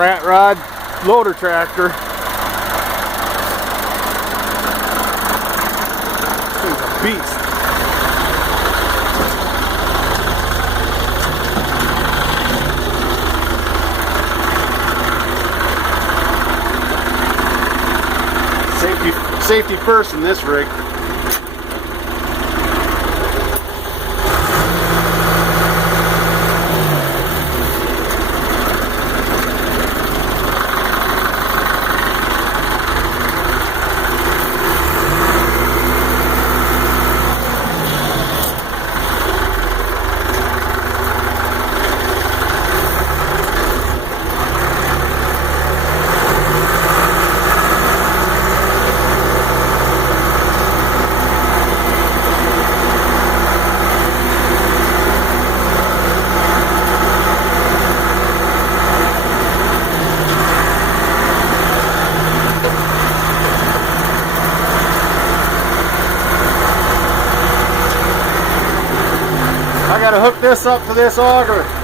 Rat rod loader tractor. This thing's a beast. Safety first in this rig. I gotta hook this up to this auger.